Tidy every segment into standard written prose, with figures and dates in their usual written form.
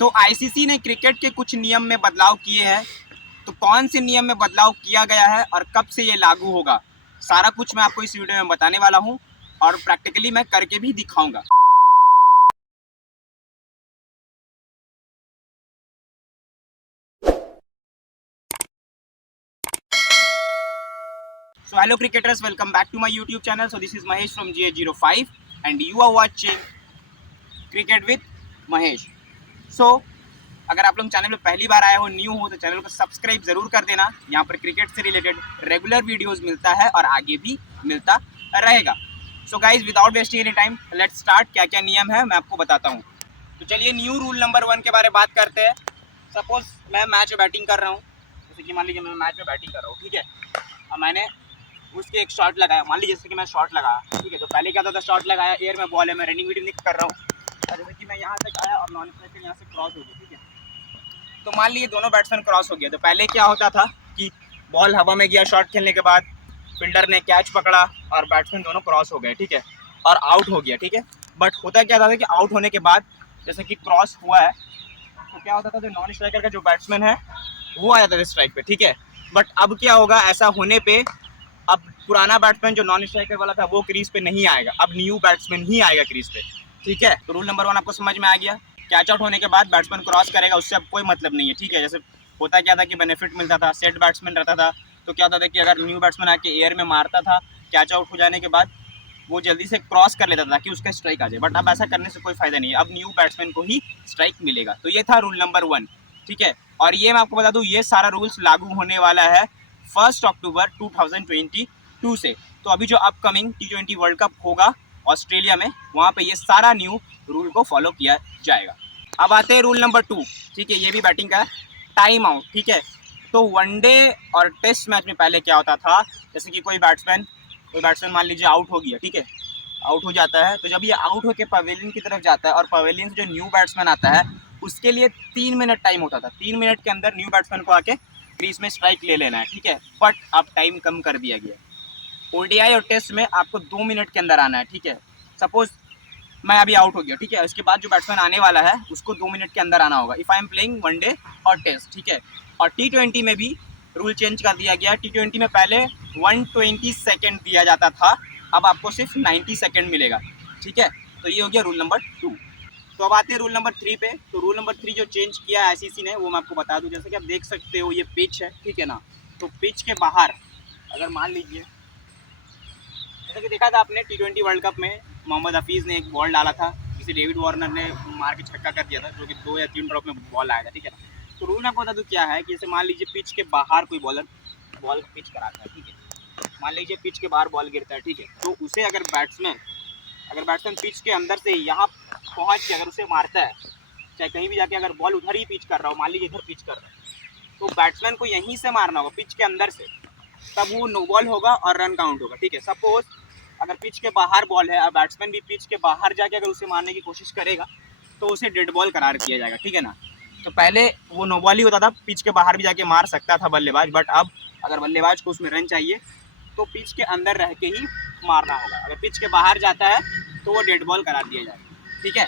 तो आईसीसी ने क्रिकेट के कुछ नियम में बदलाव किए हैं। तो कौन से नियम में बदलाव किया गया है और कब से ये लागू होगा, सारा कुछ मैं आपको इस वीडियो में बताने वाला हूँ और प्रैक्टिकली मैं करके भी दिखाऊंगा। So hello cricketers, welcome back to my YouTube channel. So this is Mahesh from GH05 and you are watching Cricket with Mahesh. So अगर आप लोग चैनल पे पहली बार आए हो, न्यू हो, तो चैनल को सब्सक्राइब जरूर कर देना। यहाँ पर क्रिकेट से रिलेटेड रेगुलर वीडियोस मिलता है और आगे भी मिलता रहेगा। So guys without wasting any time let's start. क्या क्या नियम है मैं आपको बताता हूँ। तो चलिए न्यू रूल नंबर 1 के बारे में बात करते हैं। सपोज मैं मैच में बैटिंग कर रहा हूँ, जैसे कि मान लीजिए मैं मैच में बैटिंग कर रहा हूँ, ठीक है। और मैंने उसके एक शॉट लगाया, मान लीजिए जैसे कि मैं शॉट लगाया, ठीक है। तो पहले क्या होता था, शॉट लगाया, एयर में बॉल है, मैं रनिंग वीडिंग कर रहा हूँ, और जैसे कि मैं यहाँ तक आया और नॉन स्ट्राइकर यहाँ से क्रॉस हो गया, ठीक है। तो मान लीजिए दोनों बैट्समैन क्रॉस हो गया। तो पहले क्या होता था कि बॉल हवा में गया, शॉट खेलने के बाद फील्डर ने कैच पकड़ा और बैट्समैन दोनों क्रॉस हो गए, ठीक है, और आउट हो गया, ठीक है। बट होता क्या था कि आउट होने के बाद जैसे कि क्रॉस हुआ है, तो क्या होता था, जो नॉन स्ट्राइकर का जो बैट्समैन है वो आ जाता था स्ट्राइक पे, ठीक है। बट अब क्या होगा, ऐसा होने पे अब पुराना बैट्समैन जो नॉन स्ट्राइकर वाला था वो क्रीज पे नहीं आएगा, अब न्यू बैट्समैन ही आएगा क्रीज पे, ठीक है। तो रूल नंबर 1 आपको समझ में आ गया। कैच आउट होने के बाद बैट्समैन क्रॉस करेगा, उससे अब कोई मतलब नहीं है, ठीक है। जैसे होता क्या था कि बेनिफिट मिलता था, सेट बैट्समैन रहता था, तो क्या होता था कि अगर न्यू बैट्समैन आके एयर में मारता था, कैच आउट हो जाने के बाद वो जल्दी से क्रॉस कर लेता था कि उसका स्ट्राइक आ जाए। बट अब ऐसा करने से कोई फायदा नहीं है, अब न्यू बैट्समैन को ही स्ट्राइक मिलेगा। तो ये था रूल नंबर 1, ठीक है। और ये मैं आपको बता दूं, ये सारा रूल्स लागू होने वाला है 1 अक्टूबर 2022 से। तो अभी जो अपकमिंग T20 वर्ल्ड कप होगा ऑस्ट्रेलिया में, वहाँ पे ये सारा न्यू रूल को फॉलो किया जाएगा। अब आते हैं रूल नंबर 2, ठीक है। ये भी बैटिंग का टाइम आउट, ठीक है। तो वनडे और टेस्ट मैच में पहले क्या होता था, जैसे कि कोई बैट्समैन मान लीजिए आउट हो गया, ठीक है, आउट हो जाता है। तो जब ये आउट होकर पवेलियन की तरफ जाता है और पवेलियन से जो न्यू बैट्समैन आता है उसके लिए 3 मिनट टाइम होता था। 3 मिनट के अंदर न्यू बैट्समैन को आके क्रीज में स्ट्राइक ले लेना है, ठीक है। बट अब टाइम कम कर दिया गया। ओडीआई और टेस्ट में आपको 2 मिनट के अंदर आना है, ठीक है। सपोज मैं अभी आउट हो गया, ठीक है, उसके बाद जो बैट्समैन आने वाला है उसको 2 मिनट के अंदर आना होगा, if I am playing one day और टेस्ट, ठीक है। और T20 में भी रूल चेंज कर दिया गया। T20 में पहले 120 सेकेंड दिया जाता था, अब आपको सिर्फ 90 सेकेंड मिलेगा, ठीक है। तो ये हो गया रूल नंबर 2। तो अब आते हैं रूल नंबर 3 पे। तो रूल नंबर 3 जो चेंज किया है आईसीसी ने, वो मैं आपको बता दूं। जैसे कि आप देख सकते हो, ये पिच है, ठीक है ना। तो पिच के बाहर अगर मान लीजिए, जैसे कि देखा था आपने T20 वर्ल्ड कप में मोहम्मद हफीज़ ने एक बॉल डाला था, जिसे डेविड वार्नर ने मार के छक्का कर दिया था, जो कि 2 या 3 ड्रॉप में बॉल आया था, ठीक है ना। तो रूल में आपको बता दूं क्या है कि जैसे मान लीजिए पिच के बाहर कोई बॉलर बॉल पिच कराता है, ठीक है। मान लीजिए पिच के बाहर बॉल गिरता है, ठीक है। तो उसे अगर बैट्समैन पिच के अंदर से यहाँ पहुँच के अगर उसे मारता है, चाहे कहीं भी जाके अगर बॉल उधर ही पिच कर रहा हो, मान लीजिए इधर पिच कर रहा है, तो बैट्समैन को यहीं से मारना होगा, पिच के अंदर से, तब वो नो बॉल होगा और रन काउंट होगा, ठीक है। सपोज अगर पिच के बाहर बॉल है और बैट्समैन भी पिच के बाहर जाके अगर उसे मारने की कोशिश करेगा, तो उसे डेड बॉल करार किया जाएगा, ठीक है ना। तो पहले वो नो बॉल ही होता था, पिच के बाहर भी जाके मार सकता था बल्लेबाज, बट अब अगर बल्लेबाज को उसमें रन चाहिए तो पिच के अंदर रह के ही मारना होगा। अगर पिच के बाहर जाता है तो वो डेड बॉल करार दिया जाएगा, ठीक है।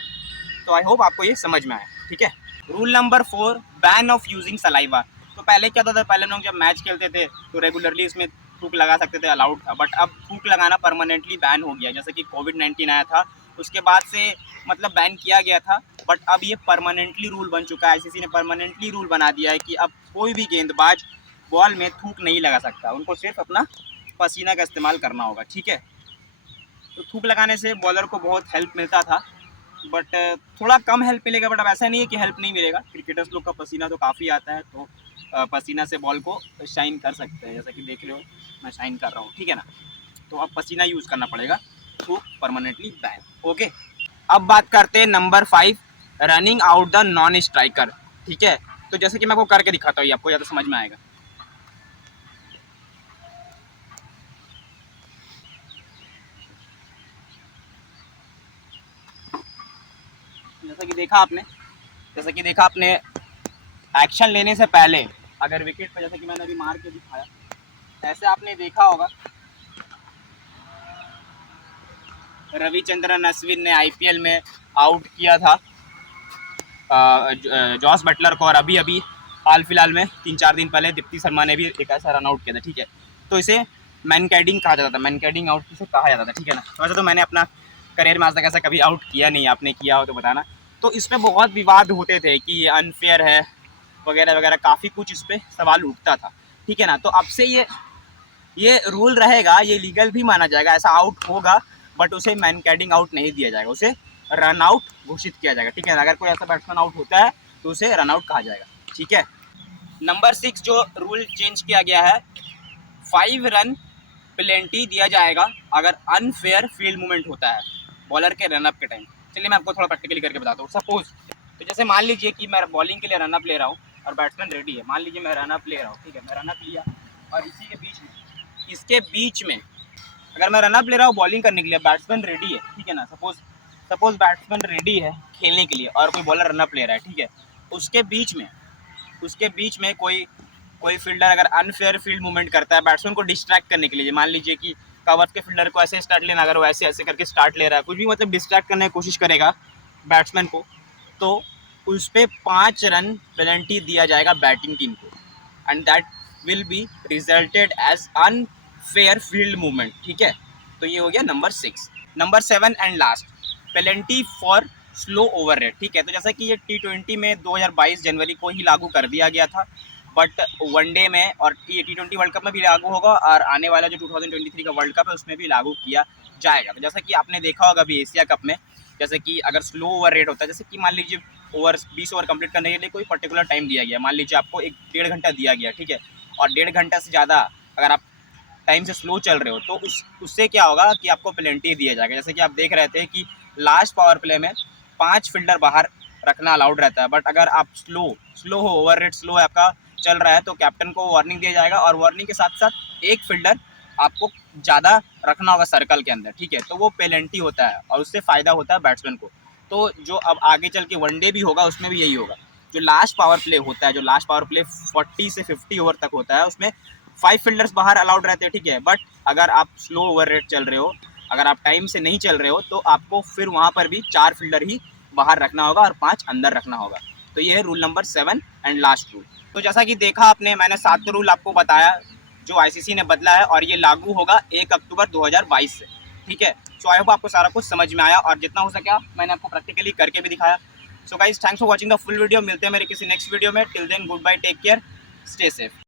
तो आई होप आपको ये समझ में आया, ठीक है। Rule number 4, ban of using saliva. तो पहले क्या होता था, पहले लोग जब मैच खेलते थे तो रेगुलरली इसमें थूक लगा सकते थे, अलाउड था। बट अब थूक लगाना परमानेंटली बैन हो गया। जैसे कि कोविड-19 आया था, उसके बाद से मतलब बैन किया गया था, बट अब ये परमानेंटली रूल बन चुका है। आईसीसी ने परमानेंटली रूल बना दिया है कि अब कोई भी गेंदबाज बॉल में थूक नहीं लगा सकता, उनको सिर्फ अपना पसीना का इस्तेमाल करना होगा, ठीक है। तो थूक लगाने से बॉलर को बहुत हेल्प मिलता था, बट थोड़ा कम हेल्प मिलेगा। बट अब ऐसा नहीं है कि हेल्प नहीं मिलेगा, क्रिकेटर्स लोग का पसीना तो काफ़ी आता है, तो पसीना से बॉल को शाइन कर सकते हैं। जैसा कि देख रहे हो मैं शाइन कर रहा हूँ, ठीक है ना। तो अब पसीना यूज़ करना पड़ेगा, तो परमानेंटली बैन, ओके। अब बात करते हैं number 5, running out the non striker, ठीक है। तो जैसे कि मैं आपको करके दिखाता हूँ, आपको ज़्यादा समझ में आएगा। जैसा कि देखा आपने एक्शन लेने से पहले अगर विकेट पर, जैसे कि मैंने अभी मार के दिखाया, ऐसे आपने देखा होगा रविचंद्रन अश्विन ने आईपीएल में आउट किया था, जॉस बटलर को, और अभी अभी हाल फिलहाल में 3-4 दिन पहले दीप्ति शर्मा ने भी एक ऐसा रन आउट किया था, ठीक है। तो इसे मैनकैडिंग कहा जाता था, मैनकैडिंग आउट इसे कहा जाता था, ठीक है ना। वैसे तो मैंने अपना करियर में आज तक ऐसा कभी आउट किया नहीं, आपने किया हो तो बताना। तो इस पर बहुत विवाद होते थे कि ये अनफेयर है वगैरह वगैरह, काफ़ी कुछ इस पर सवाल उठता था, ठीक है ना। तो अब से ये रूल रहेगा, ये लीगल भी माना जाएगा, ऐसा आउट होगा बट उसे मैनकैडिंग आउट नहीं दिया जाएगा, उसे रन आउट घोषित किया जाएगा, ठीक है ना। अगर कोई ऐसा बैट्समैन आउट होता है तो उसे रन आउट कहा जाएगा, ठीक है। नंबर 6 जो रूल चेंज किया गया है, 5 रन पेनल्टी दिया जाएगा अगर अनफेयर फील्ड मूवमेंट होता है बॉलर के रनअप के टाइम। चलिए मैं आपको थोड़ा प्रैक्टिकली करके बताता हूँ। सपोज तो जैसे मान लीजिए कि मैं बॉलिंग के लिए रनअप ले रहा हूँ और बैट्समैन रेडी है, मान लीजिए मैं रनअप ले रहा हूँ, ठीक है, मैं रनअप लिया और इसी के बीच में, इसके बीच में अगर मैं रनअप ले रहा हूँ बॉलिंग करने के लिए, बैट्समैन रेडी है, ठीक है ना। सपोज बैट्समैन रेडी है खेलने के लिए और कोई बॉलर रनअप ले रहा है, ठीक है। उसके बीच में कोई फील्डर अगर अनफेयर फील्ड मूवमेंट करता है बैट्समैन को डिस्ट्रैक्ट करने के लिए, मान लीजिए कि कवर के फील्डर को ऐसे स्टार्ट लेना, अगर वो ऐसे ऐसे करके स्टार्ट ले रहा है, कुछ भी मतलब डिस्ट्रैक्ट करने की कोशिश करेगा बैट्समैन को, तो उस पर 5 रन पेनल्टी दिया जाएगा बैटिंग टीम को, and that will be resulted as unfair field movement, ठीक है। तो ये हो गया number 6। Number 7 and last, penalty for slow over rate, ठीक है। तो जैसा कि ये T20 में 2022 जनवरी को ही लागू कर दिया गया था, बट वनडे में और ये T20 वर्ल्ड कप में भी लागू होगा, और आने वाला जो 2023 का वर्ल्ड कप है उसमें भी लागू किया जाएगा। तो जैसा कि आपने देखा होगा अभी एशिया कप में, जैसे कि अगर स्लो ओवर रेट होता है, जैसे कि मान लीजिए 20 ओवर कंप्लीट करने के लिए कोई पर्टिकुलर टाइम दिया गया, मान लीजिए आपको 1-1.5 घंटा दिया गया, ठीक है, और 1.5 घंटा से ज़्यादा अगर आप टाइम से स्लो चल रहे हो तो उससे क्या होगा कि आपको पेनल्टी दिया जाएगा। जैसे कि आप देख रहे थे कि लास्ट पावर प्ले में 5 फील्डर बाहर रखना अलाउड रहता है, बट अगर आप स्लो हो, ओवर रेट स्लो है आपका चल रहा है, तो कैप्टन को वार्निंग दिया जाएगा, और वार्निंग के साथ साथ एक फील्डर आपको ज़्यादा रखना होगा सर्कल के अंदर, ठीक है। तो वो पेनल्टी होता है और उससे फ़ायदा होता है बैट्समैन को। तो जो अब आगे चल के वनडे भी होगा उसमें भी यही होगा, जो लास्ट पावर प्ले होता है, जो लास्ट पावर प्ले 40 से 50 ओवर तक होता है, उसमें 5 फील्डर्स बाहर अलाउड रहते हैं, ठीक है। बट अगर आप स्लो ओवर रेट चल रहे हो, अगर आप टाइम से नहीं चल रहे हो, तो आपको फिर वहाँ पर भी 4 फील्डर ही बाहर रखना होगा और 5 अंदर रखना होगा। तो ये है rule number 7 and last rule. तो जैसा कि देखा आपने, मैंने 7 रूल आपको बताया जो आईसीसी ने बदला है, और ये लागू होगा 1 अक्टूबर 2022 से, ठीक है। सो आई होप आपको सारा कुछ समझ में आया, और जितना हो सका मैंने आपको प्रैक्टिकली करके भी दिखाया। So guys, thanks for watching the full video. मिलते हैं मेरे किसी नेक्स्ट वीडियो में। Till then good bye, take care, stay safe.